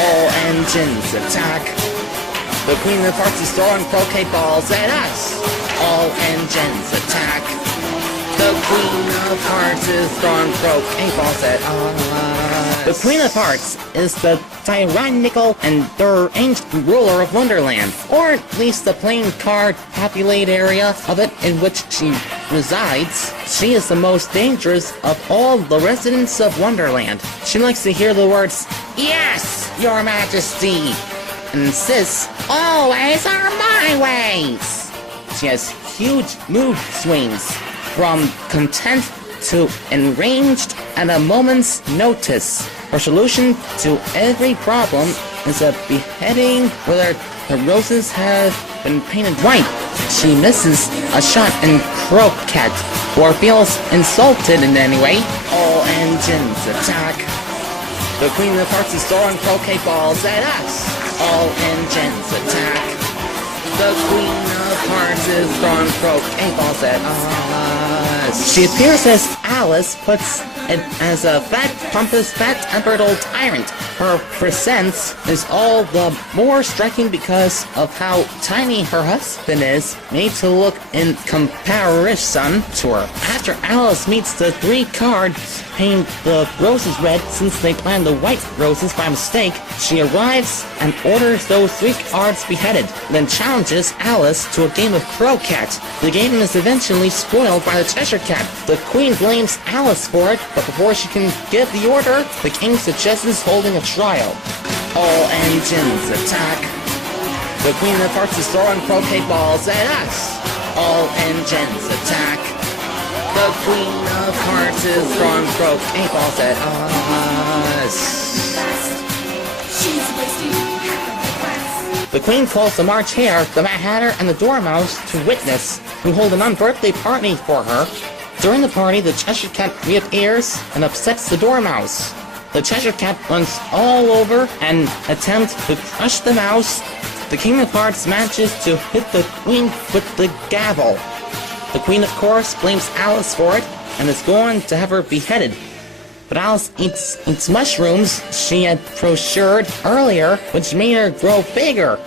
All engines attack. The Queen of Hearts is throwing croquet balls at us. All engines attack. The Queen of Hearts is throwing croquet balls at us. The Queen of Hearts is the tyrannical and deranged ruler of Wonderland, or at least the playing card populated area of it in which she resides. She is the most dangerous of all the residents of Wonderland. She likes to hear the words, "Yes, Your Majesty," and insists, "Always are my ways." She has huge mood swings, from content to enraged at a moment's notice. Her solution to every problem is a beheading where the roses have been painted white. She misses a shot in croquet or feels insulted in any way. All engines attack. The Queen of Hearts is throwing croquet balls at us. All engines attack. The Queen of Hearts is throwing croquet balls at us. She appears as Alice puts it as a fat, pompous, fat-tempered old tyrant. Her presence is all the more striking because of how tiny her husband is, made to look in comparison to her. After Alice meets the three cards paint the roses red since they planned the white roses by mistake, she arrives and orders those three cards beheaded, then challenges Alice to a game of croquet. The game is eventually spoiled by the Cheshire Cat. The Queen blames Alice for it, but before she can give the order, the King suggests holding a trial. All engines attack. The Queen of Hearts is throwing croquet balls at us. All engines attack. The Queen of Hearts is throwing croquet balls at us. The Queen calls the March Hare, the Mad Hatter, and the Dormouse to witness, who hold an unbirthday party for her. During the party, the Cheshire Cat reappears and upsets the Dormouse. The Cheshire Cat runs all over and attempts to crush the mouse. The King of Hearts manages to hit the Queen with the gavel. The Queen, of course, blames Alice for it and is going to have her beheaded. But Alice eats mushrooms she had procured earlier, which made her grow bigger.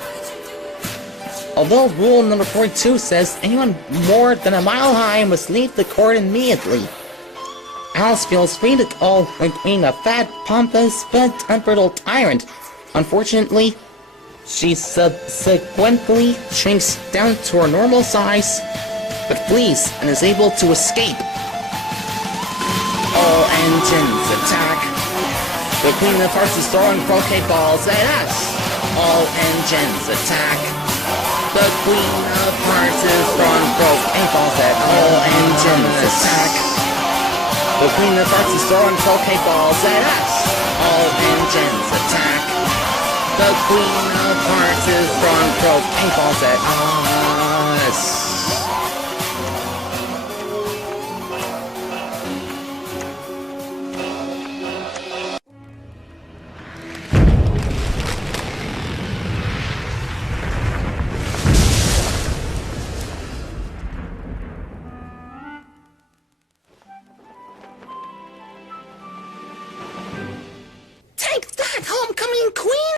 Although rule number 42 says anyone more than a mile high must leave the court immediately, Alice feels free to call the Queen a fat, pompous, bad-tempered old tyrant. Unfortunately, she subsequently shrinks down to her normal size, but flees and is able to escape. All engines attack. The Queen of Hearts is throwing croquet balls at us. All engines attack. The Queen of Hearts is throwing croquet balls at us. All engines attack. The Queen of Hearts is throwing croquet balls at us. All engines attack. The Queen of Hearts is throwing croquet balls at us.